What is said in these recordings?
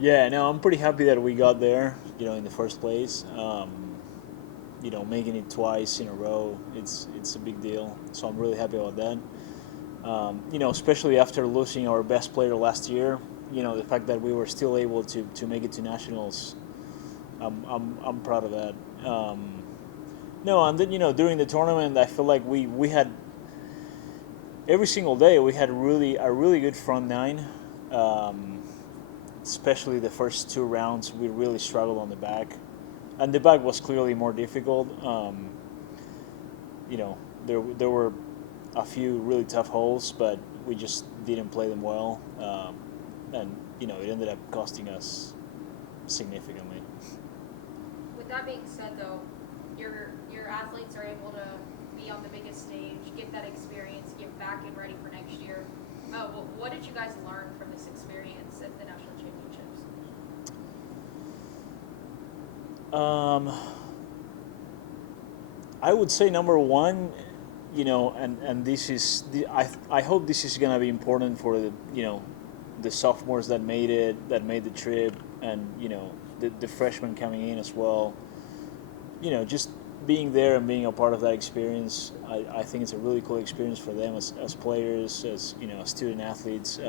Yeah, no, I'm pretty happy that we got there, in the first place. Making it twice in a row, it's a big deal. So I'm really happy about that. Especially after losing our best player last year, the fact that we were still able to make it to nationals, I'm proud of that. No, and then during the tournament, I feel like we had every single day we had a really good front nine. Um, Especially the first two rounds, we really struggled on the back, and the back was clearly more difficult. You know, there were a few really tough holes, but we just didn't play them well, and it ended up costing us significantly. With that being said, though, your athletes are able to be on the biggest stage, get that experience, get back and ready for next year. What did you guys learn from this experience at the national championships? Um, I would say number one, and this is I hope this is gonna be important for the sophomores that made the trip, and the freshmen coming in as well. Just being there and being a part of that experience, I think it's a really cool experience for them as players, as as student athletes.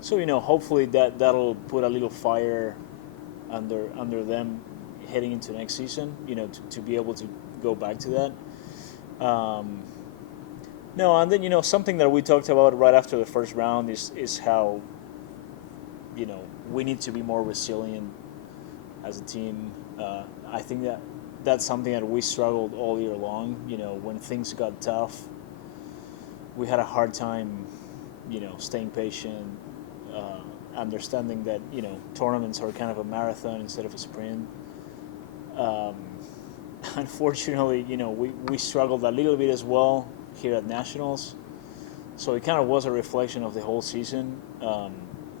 So hopefully that'll put a little fire under them heading into next season. To be able to go back to that. No, and then something that we talked about right after the first round is how we need to be more resilient as a team. I think that's something that we struggled all year long. When things got tough, we had a hard time, staying patient, understanding that tournaments are kind of a marathon instead of a sprint. Um, Unfortunately, we struggled a little bit as well here at nationals, so it kind of was a reflection of the whole season,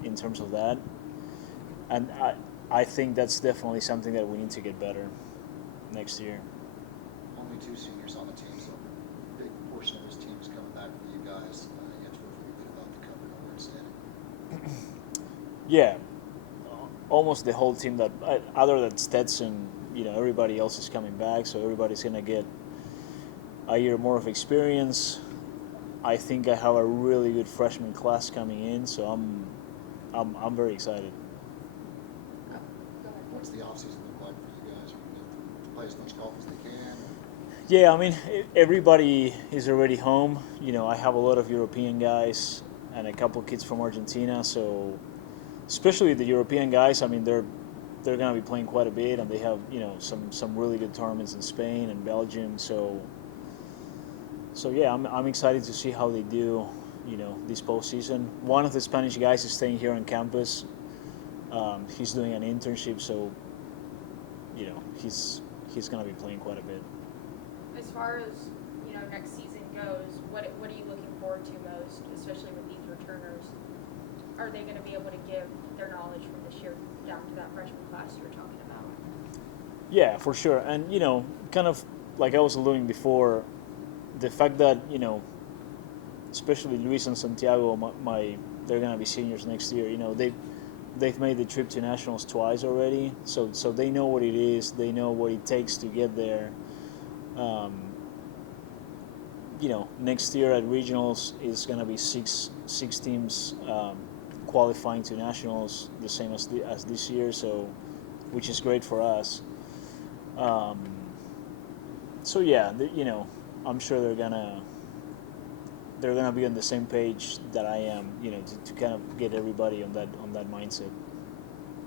in terms of that, and I think that's definitely something that we need to get better next year. Only two seniors on the team, so a big portion of this team is coming back with you guys. You have to feel pretty good about the cover and where it's standing. Yeah, almost the whole team that other than Stetson, everybody else is coming back, so everybody's gonna get a year more of experience. I think I have a really good freshman class coming in, so I'm very excited. Go ahead. What's the offseason look like for you guys? Are you going to play as much golf as they can? Yeah, I mean everybody is already home. I have a lot of European guys and a couple kids from Argentina, so especially the European guys. I mean they're going to be playing quite a bit, and they have some really good tournaments in Spain and Belgium. So yeah, I'm excited to see how they do. This postseason. One of the Spanish guys is staying here on campus. He's doing an internship, so he's going to be playing quite a bit. As far as next season goes, what are you looking forward to most, especially with these returners? Are they going to be able to give their knowledge from this year down to that freshman class you were talking about? Yeah, for sure, and kind of like I was alluding before, the fact that especially Luis and Santiago, they're gonna be seniors next year. They've made the trip to nationals twice already, so they know what it is. They know what it takes to get there. Um, Next year at regionals is gonna be six teams, qualifying to nationals, the same as this year. So, which is great for us. Um, so yeah, I'm sure they're gonna be on the same page that I am, to kind of get everybody on that mindset.